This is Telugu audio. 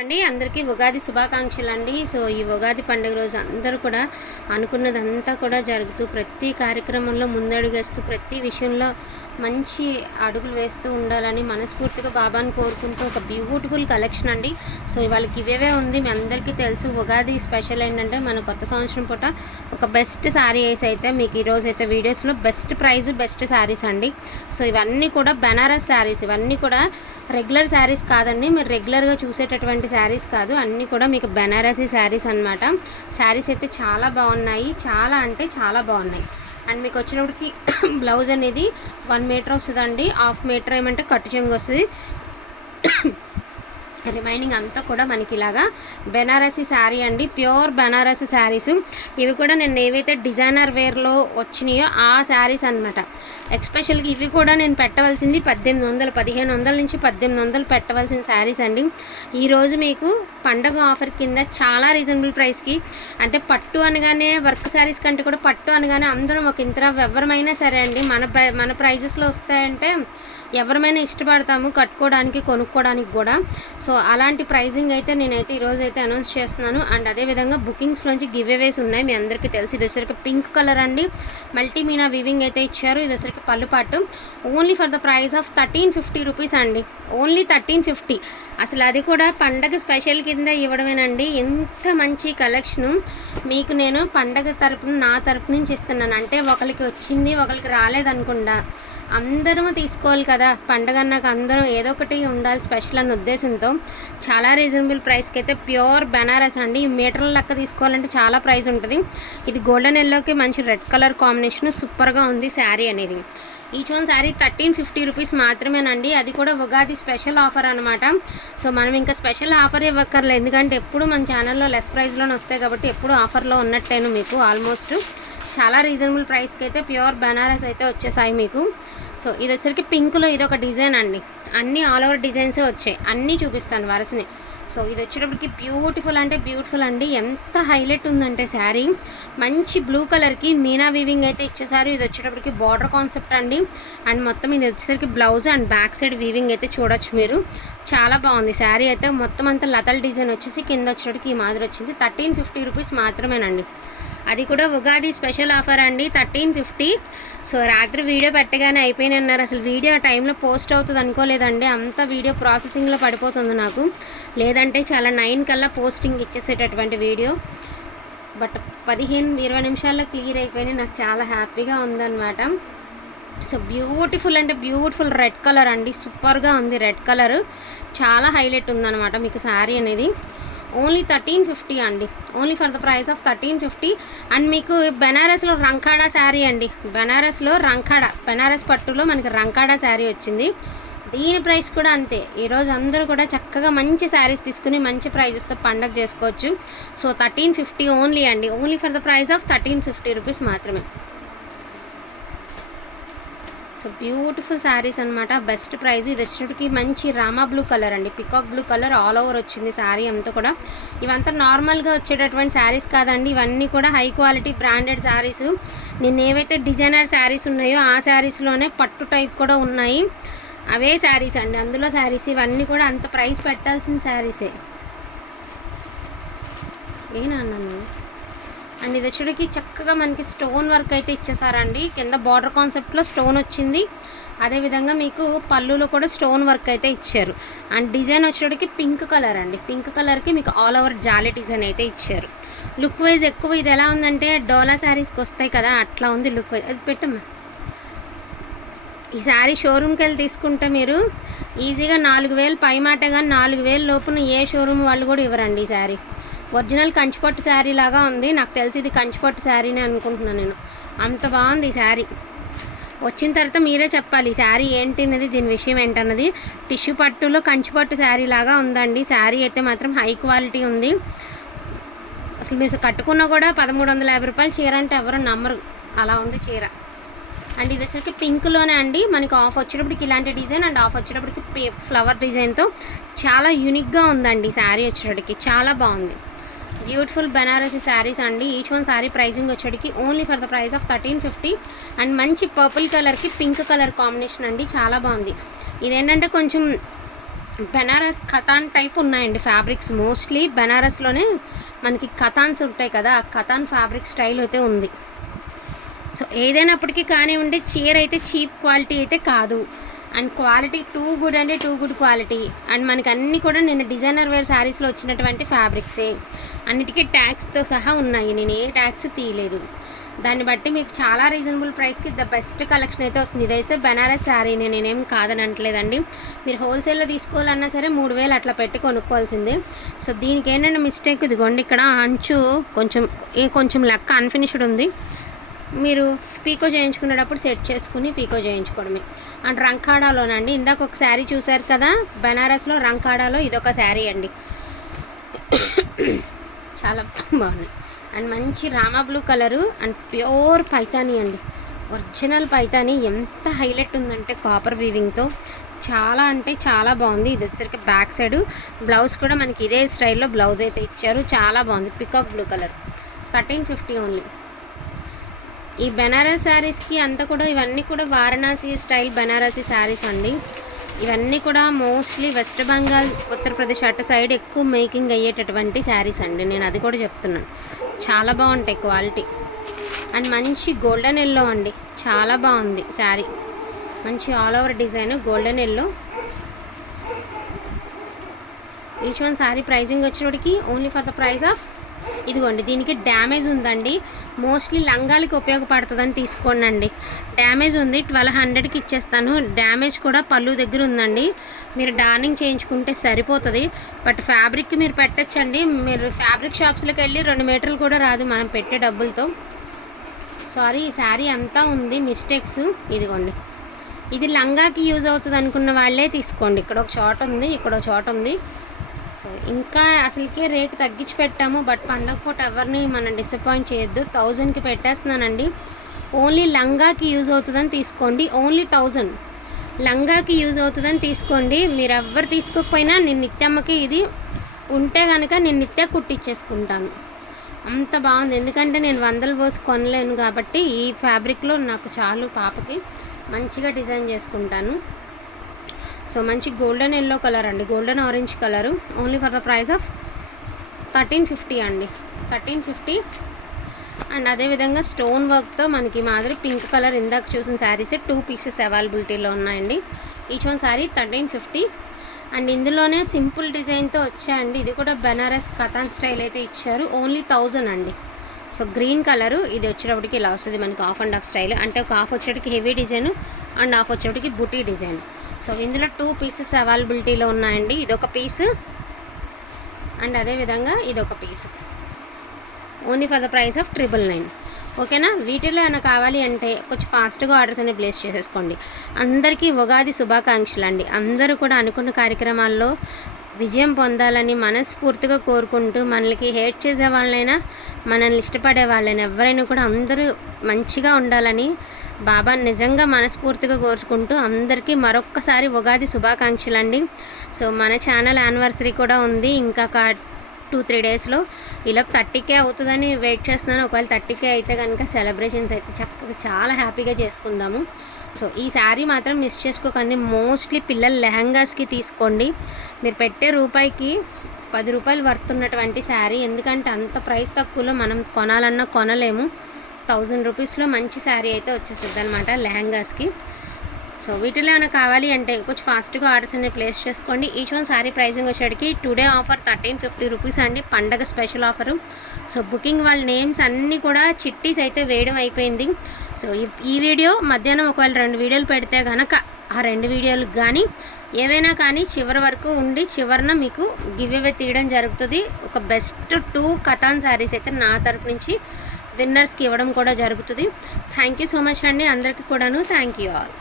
అండి అందరికీ ఉగాది శుభాకాంక్షలు అండి సో ఈ ఉగాది పండుగ రోజు అందరూ కూడా అనుకున్నదంతా కూడా జరుగుతూ ప్రతి కార్యక్రమంలో ముందడుగేస్తూ ప్రతి విషయంలో మంచి అడుగులు వేస్తూ ఉండాలని మనస్ఫూర్తిగా బాబాను కోరుకుంటూ ఒక బ్యూటిఫుల్ కలెక్షన్ అండి. సో ఇవాళ ఇవేవే ఉంది. మీ అందరికీ తెలుసు ఉగాది స్పెషల్ ఏంటంటే మన కొత్త సంవత్సరం పూట ఒక బెస్ట్ శారీ వేసి అయితే మీకు ఈరోజు అయితే వీడియోస్లో బెస్ట్ ప్రైజ్ బెస్ట్ శారీస్ అండి. సో ఇవన్నీ కూడా బెనారస్ శారీస్ ఇవన్నీ కూడా రెగ్యులర్ శారీస్ కాదండి. మీరు రెగ్యులర్గా చూసేటటువంటి శారీస్ కాదు. అన్నీ కూడా మీకు బెనారసీ శారీస్ అన్నమాట. శారీస్ అయితే చాలా బాగున్నాయి. చాలా అంటే చాలా బాగున్నాయి. అండ్ మీకు వచ్చినప్పటికి బ్లౌజ్ అనేది వన్ మీటర్ వస్తుందండి. హాఫ్ మీటర్ ఏమంటే కట్టు చెంగు వస్తుంది. రిమైనింగ్ అంతా కూడా మనకి ఇలాగా బెనారసీ శారీ అండి. ప్యూర్ బెనారసీ శారీస్. ఇవి కూడా నేను ఏవైతే డిజైనర్ వేర్లో వచ్చినాయో ఆ శారీస్ అనమాట ఎక్స్పెషల్గా ఇవి కూడా నేను పెట్టవలసింది పద్దెనిమిది వందలు పదిహేను వందల నుంచి పద్దెనిమిది వందలు పెట్టవలసిన శారీస్ అండి. ఈరోజు మీకు పండగ ఆఫర్ కింద చాలా రీజనబుల్ ప్రైస్కి అంటే పట్టు అనగానే వర్క్ శారీస్ కంటే కూడా పట్టు అనగానే అందరం ఒక ఇంత ఎవరమైనా సరే అండి మన మన ప్రైజెస్లో వస్తాయంటే ఎవరమైనా ఇష్టపడతాము కట్టుకోవడానికి కొనుక్కోవడానికి కూడా. సో అలాంటి ప్రైజింగ్ అయితే నేనైతే ఈరోజు అయితే అనౌన్స్ చేస్తున్నాను. అండ్ అదేవిధంగా బుకింగ్స్లోంచి గివ్ అవేస్ ఉన్నాయి. మీ అందరికీ తెలుసు. ఇది వచ్చరికి పింక్ కలర్ అండి. మల్టీమీనా వివింగ్ అయితే ఇచ్చారు. ఇది వచ్చరికి పళ్ళు పాటు. Only for the price of thirteen fifty rupees అండి. Only thirteen fifty. అసలు అది కూడా పండగ స్పెషల్ కింద ఇవ్వడమేనండి. ఎంత మంచి కలెక్షన్. మీకు నేను పండగ తరపున నా తరపు నుంచి ఇస్తున్నాను. అంటే ఒకరికి వచ్చింది ఒకరికి రాలేదనుకుండా. అందరూ తీసుకోవాలి కదా. పండగ అన్నాక అందరూ ఏదో ఒకటి ఉండాలి స్పెషల్ అన్న ఉద్దేశంతో. చాలా రీజనబుల్ ప్రైస్కి అయితే ప్యూర్ బెనారస్ అండి. ఈ మీటర్ల లెక్క తీసుకోవాలంటే చాలా ప్రైస్ ఉంటుంది. ఇది గోల్డెన్ ఎల్లోకి మంచి రెడ్ కలర్ కాంబినేషన్ సూపర్గా ఉంది శారీ అనేది. Each one sari thirteen fifty rupees మాత్రమేనండి. అది కూడా ఉగాది స్పెషల్ ఆఫర్ అనమాట సో మనం ఇంకా స్పెషల్ ఆఫర్ ఇవ్వక్కర్లేదు. ఎందుకంటే ఎప్పుడు మన ఛానల్లో లెస్ ప్రైస్లోనే వస్తాయి కాబట్టి ఎప్పుడు ఆఫర్లో ఉన్నట్టేను మీకు ఆల్మోస్ట్. చాలా రీజనబుల్ ప్రైస్కి అయితే ప్యూర్ బెనారస్ అయితే వచ్చేసాయి మీకు. సో ఇది వచ్చరికి పింక్లో ఇది ఒక డిజైన్ అండి. అన్నీ ఆల్ ఓవర్ డిజైన్సే వచ్చాయి. అన్నీ చూపిస్తాను వరుసని. సో ఇది వచ్చేటప్పటికి బ్యూటిఫుల్ అంటే బ్యూటిఫుల్ అండి. ఎంత హైలైట్ ఉందంటే శారీ. మంచి బ్లూ కలర్కి మీనా వీవింగ్ అయితే ఇచ్చేసారు ఇది వచ్చేటప్పటికి బార్డర్ కాన్సెప్ట్ అండి. అండ్ మొత్తం ఇది వచ్చేసరికి blouse and back side weaving అయితే చూడొచ్చు మీరు. చాలా బాగుంది. శారీ అయితే మొత్తం అంతా లతల్ డిజైన్ వచ్చేసి కింద వచ్చేటప్పటికి ఈ మాదిరి వచ్చింది. థర్టీన్ ఫిఫ్టీ రూపీస్ మాత్రమేనండి. అది కూడా ఉగాది స్పెషల్ ఆఫర్ అండి థర్టీన్ ఫిఫ్టీ. సో రాత్రి వీడియో పెట్టగానే అయిపోయినన్నారు. అసలు వీడియో ఆ టైంలో పోస్ట్ అవుతుంది అనుకోలేదండి. అంత వీడియో ప్రాసెసింగ్లో పడిపోతుంది నాకు. లేదంటే చాలా నైన్ కల్లా పోస్టింగ్ ఇచ్చేసేటటువంటి వీడియో. బట్ పదిహేను ఇరవై నిమిషాల్లో క్లియర్ అయిపోయినాయి. నాకు చాలా హ్యాపీగా ఉందన్నమాట. సో బ్యూటిఫుల్ అంటే బ్యూటిఫుల్ రెడ్ కలర్ అండి. సూపర్గా ఉంది రెడ్ కలర్. చాలా హైలైట్ ఉందన్నమాట మీకు శారీ అనేది. ఓన్లీ థర్టీన్ ఫిఫ్టీ అండి. Only for the price of thirteen fifty. And మీకు బెనారస్లో రంకాడా శారీ అండి. బెనారస్లో రంకాడా బెనారస్ పట్టులో మనకి రంకాడా శారీ వచ్చింది. దీని ప్రైస్ కూడా అంతే. ఈరోజు అందరూ కూడా చక్కగా మంచి శారీస్ తీసుకుని మంచి ప్రైజెస్తో పండగ చేసుకోవచ్చు. సో థర్టీన్ ఫిఫ్టీ ఓన్లీ అండి. Only for the price of thirteen fifty rupees మాత్రమే. సో బ్యూటిఫుల్ శారీస్ అనమాట బెస్ట్ ప్రైస్ ఇది వచ్చేటికి మంచి రామా బ్లూ కలర్ అండి. Peacock blue colour all over వచ్చింది శారీ అంతా కూడా. ఇవంతా నార్మల్గా వచ్చేటటువంటి శారీస్ కాదండి. ఇవన్నీ కూడా హై క్వాలిటీ బ్రాండెడ్ శారీస్. నేను ఏవైతే డిజైనర్ శారీస్ ఉన్నాయో ఆ శారీస్లోనే పట్టు టైప్ కూడా ఉన్నాయి. అవే శారీస్ అండి. అందులో శారీస్ ఇవన్నీ కూడా అంత ప్రైస్ పెట్టాల్సిన శారీసే. ఏనన్నాను అండ్ ఇది వచ్చేటికి చక్కగా మనకి స్టోన్ వర్క్ అయితే ఇచ్చేసారండి. కింద బార్డర్ కాన్సెప్ట్లో స్టోన్ వచ్చింది. అదేవిధంగా మీకు పళ్ళులో కూడా స్టోన్ వర్క్ అయితే ఇచ్చారు. అండ్ డిజైన్ వచ్చేటికి పింక్ కలర్ అండి. పింక్ కలర్కి మీకు ఆల్ ఓవర్ జాలీ డిజైన్ అయితే ఇచ్చారు. లుక్ వైజ్ ఎక్కువ ఇది ఎలా ఉందంటే డోలా శారీస్కి వస్తాయి కదా అట్లా ఉంది లుక్ వైజ్. అది పెట్టమ్మా. ఈ శారీ షోరూమ్కి వెళ్ళి తీసుకుంటే మీరు ఈజీగా నాలుగు వేలు పై మాట కానీ నాలుగు వేలు లోపున ఏ షోరూమ్ వాళ్ళు కూడా ఇవ్వరండి ఈ శారీ. ఒరిజినల్ కంచిపట్టు శారీ లాగా ఉంది. నాకు తెలిసి ఇది కంచిపట్టు శారీనే అనుకుంటున్నాను నేను. అంత బాగుంది ఈ శారీ. వచ్చిన తర్వాత మీరే చెప్పాలి ఈ శారీ ఏంటి అనేది దీని విషయం ఏంటన్నది. టిష్యూ పట్టులో కంచిపట్టు శారీ లాగా ఉందండి. శారీ అయితే మాత్రం హై క్వాలిటీ ఉంది. అసలు మీరు కట్టుకున్నా కూడా పదమూడు వందల యాభై రూపాయలు చీర అంటే ఎవరు నమ్మరు. అలా ఉంది చీర. అండ్ ఇది వచ్చేసరికి పింక్లోనే అండి. మనకి ఆఫ్ వచ్చేటప్పటికి ఇలాంటి డిజైన్ అండ్ ఆఫ్ వచ్చేటప్పటికి పే- ఫ్లవర్ డిజైన్తో చాలా యూనిక్గా ఉందండి శారీ వచ్చేటప్పటికి. చాలా బాగుంది. బ్యూటిఫుల్ బెనారసీ శారీస్ అండి. Each one sari pricing వచ్చేటికి only for the price of thirteen fifty and మంచి పర్పుల్ కలర్కి పింక్ కలర్ కాంబినేషన్ అండి. చాలా బాగుంది. ఇదేంటంటే కొంచెం బెనారస్ కథాన్ టైప్ ఉన్నాయండి ఫ్యాబ్రిక్స్ మోస్ట్లీ బెనారస్లోనే మనకి కథాన్స్ ఉంటాయి కదా. ఆ కథాన్ ఫ్యాబ్రిక్ స్టైల్ అయితే ఉంది. సో ఏదైనప్పటికీ కానివ్వండి చీర అయితే చీప్ క్వాలిటీ అయితే కాదు. అండ్ క్వాలిటీ టూ గుడ్ అంటే టూ గుడ్ క్వాలిటీ అండ్ మనకి అన్నీ కూడా నేను డిజైనర్ వేర్ శారీస్లో వచ్చినటువంటి ఫ్యాబ్రిక్సే అన్నిటికీ ట్యాక్స్తో సహా ఉన్నాయి. నేను ఏ ట్యాక్స్ తీయలేదు. దాన్ని బట్టి మీకు చాలా రీజనబుల్ ప్రైస్కి ద బెస్ట్ కలెక్షన్ అయితే వస్తుంది. ఇదైతే బెనారస్ శారీ నేనేం కాదని అంటలేదండి మీరు హోల్సేల్లో తీసుకోవాలన్నా సరే మూడు వేలు అట్లా పెట్టి కొనుక్కోవాల్సిందే. సో దీనికి ఏంటంటే మిస్టేక్ ఇదిగోండి. ఇక్కడ అంచు కొంచెం ఏ కొంచెం లెక్క అన్ఫినిష్డ్ ఉంది. మీరు పీకో చేయించుకునేటప్పుడు సెట్ చేసుకుని పీకో చేయించుకోవడమే. అండ్ రంకాడాలోనండి. ఇందాక ఒక శారీ చూశారు కదా? బెనారస్లో రంకాడాలో ఇదొక శారీ అండి. చాలా బాగున్నాయి అండ్ మంచి Rama blue colour and pure Paithani అండి. ఒరిజినల్ పైతానీ. ఎంత హైలైట్ ఉందంటే కాపర్ వీవింగ్తో చాలా అంటే చాలా బాగుంది. ఇది వచ్చేసరికి బ్యాక్ సైడ్. బ్లౌజ్ కూడా మనకి ఇదే స్టైల్లో బ్లౌజ్ అయితే ఇచ్చారు. చాలా బాగుంది. Peacock blue colour. Thirteen fifty only. ఈ బెనారస్ శారీస్కి అంతా కూడా ఇవన్నీ కూడా వారణాసి స్టైల్ బెనారసీ శారీస్ అండి. ఇవన్నీ కూడా మోస్ట్లీ వెస్ట్ బెంగాల్ ఉత్తరప్రదేశ్ అటు సైడ్ ఎక్కువ మేకింగ్ అయ్యేటటువంటి శారీస్ అండి. నేను అది కూడా చెప్తున్నాను. చాలా బాగుంటాయి క్వాలిటీ అండ్ మంచి గోల్డెన్ ఎల్లో అండి. చాలా బాగుంది శారీ మంచి all over design golden yellow each one sari pricing వచ్చేటికి only for the price of ఇదిగోండి దీనికి డ్యామేజ్ ఉందండి. మోస్ట్లీ లంగాలకి ఉపయోగపడుతుందని తీసుకోండి అండి డ్యామేజ్ ఉంది ట్వెల్వ్ హండ్రెడ్కి ఇచ్చేస్తాను. డ్యామేజ్ కూడా పళ్ళు దగ్గర ఉందండి. మీరు డార్నింగ్ చేయించుకుంటే సరిపోతుంది. బట్ ఫ్యాబ్రిక్ మీరు పెట్టచ్చండి. మీరు ఫ్యాబ్రిక్ షాప్స్లోకి వెళ్ళి రెండు మీటర్లు కూడా రాదు మనం పెట్టే డబ్బులతో. సారీ ఈ శారీ అంతా ఉంది మిస్టేక్స్. ఇదిగోండి. ఇది లంగాకి యూజ్ అవుతుంది అనుకున్న వాళ్ళే తీసుకోండి. ఇక్కడ ఒక చోట ఉంది ఇక్కడ ఒక చోట ఉంది. సో ఇంకా అసలుకే రేట్ తగ్గించి పెట్టాము బట్ పండగ పూట ఎవరిని మనం డిసప్పాయింట్ చేయొద్దు. థౌజండ్కి పెట్టేస్తున్నానండి. ఓన్లీ లంగాకి యూజ్ అవుతుందని తీసుకోండి. Only thousand. లంగాకి యూజ్ అవుతుందని తీసుకోండి. మీరు ఎవ్వరు తీసుకోకపోయినా నేను నిత్యమ్మకి ఇది ఉంటే కనుక నేను నిత్య కుట్టించేసుకుంటాను అంత బాగుంది. ఎందుకంటే నేను వందలు పోసి కొనలేను కాబట్టి ఈ ఫ్యాబ్రిక్లో నాకు చాలు పాపకి మంచిగా డిజైన్ చేసుకుంటాను. సో మంచి గోల్డెన్ ఎల్లో కలర్ అండి. Golden orange colour. Only for the price of thirteen fifty అండి. థర్టీన్ ఫిఫ్టీ అండ్ అదేవిధంగా స్టోన్ వర్క్తో మనకి మాదిరి పింక్ కలర్ ఇందాక చూసిన శారీస్ టూ పీసెస్ అవైలబిలిటీలో ఉన్నాయండి. Each one sari thirteen fifty and ఇందులోనే సింపుల్ డిజైన్తో వచ్చాయండి ఇది కూడా బెనారస్ కథాన్ స్టైల్ అయితే ఇచ్చారు. ఓన్లీ థౌజండ్ అండి. So green colour. ఇది వచ్చేటప్పటికి ఇలా వస్తుంది మనకి ఆఫ్ అండ్ ఆఫ్ స్టైల్ అంటే ఒక హాఫ్ వచ్చేటికి హెవీ డిజైన్ అండ్ హాఫ్ వచ్చేటికి బుటీ డిజైన్ సో ఇందులో టూ పీసెస్ అవైలబిలిటీలో ఉన్నాయండి. ఇదొక పీస్ అండ్ అదేవిధంగా ఇదొక piece only for the price of triple nine ఓకేనా వీటిలో ఏమైనా కావాలి అంటే కొంచెం ఫాస్ట్గా ఆర్డర్స్ అనేవి ప్లేస్ చేసేసుకోండి. అందరికీ ఉగాది శుభాకాంక్షలు అండి అందరూ కూడా అనుకున్న కార్యక్రమాల్లో విజయం పొందాలని మనస్ఫూర్తిగా కోరుకుంటూ మనకి హేట్ చేసే వాళ్ళైనా మనల్ని ఇష్టపడే వాళ్ళైనా ఎవరైనా కూడా అందరూ మంచిగా ఉండాలని బాబా నిజంగా మనస్ఫూర్తిగా కోరుకుంటూ అందరికీ మరొక్కసారి ఉగాది శుభాకాంక్షలు అండి సో మన ఛానల్ యానివర్సరీ కూడా ఉంది. ఇంకా టూ త్రీ డేస్లో ఇలా థర్టీకే అవుతుందని వెయిట్ చేస్తున్నాను. ఒకవేళ థర్టీకే అయితే కనుక సెలబ్రేషన్స్ అయితే చక్కగా చాలా హ్యాపీగా చేసుకుందాము. సో ఈ శారీ మాత్రం మిస్ చేసుకోకండి. మోస్ట్లీ పిల్లల లెహంగాస్కి తీసుకోండి. మీరు పెట్టే రూపాయికి పది రూపాయలు వర్త్ ఉన్నటువంటి శారీ. ఎందుకంటే అంత ప్రైస్ తక్కువలో మనం కొనాలన్నా కొనలేము. థౌజండ్ రూపీస్లో మంచి శారీ అయితే వచ్చేస్తుంది అనమాట లెహంగాస్కి. సో వీటిలో ఏమైనా కావాలి అంటే కొంచెం ఫాస్ట్గా ఆర్డర్స్ అనేవి ప్లేస్ చేసుకోండి. Each one sari pricing వచ్చేటికి today offer thirteen fifty rupees అండి. పండగ స్పెషల్ ఆఫరు. సో బుకింగ్ వాళ్ళ నేమ్స్ అన్నీ కూడా చిట్టీస్ అయితే వేయడం అయిపోయింది. సో ఈ- ఈ వీడియో మధ్యాహ్నం ఒకవేళ రెండు వీడియోలు పెడితే కనుక ఆ రెండు వీడియోలకు కానీ ఏవైనా కానీ చివరి వరకు ఉండి చివరిన మీకు గివ్ అవే తీయడం జరుగుతుంది. ఒక బెస్ట్ టూ కథాన్ శారీస్ అయితే నా తరపు నుంచి విన్నర్స్కి ఇవ్వడం కూడా జరుగుతుంది. థ్యాంక్ యూ సో మచ్ అండి. అందరికీ కూడాను థ్యాంక్ యూ ఆల్.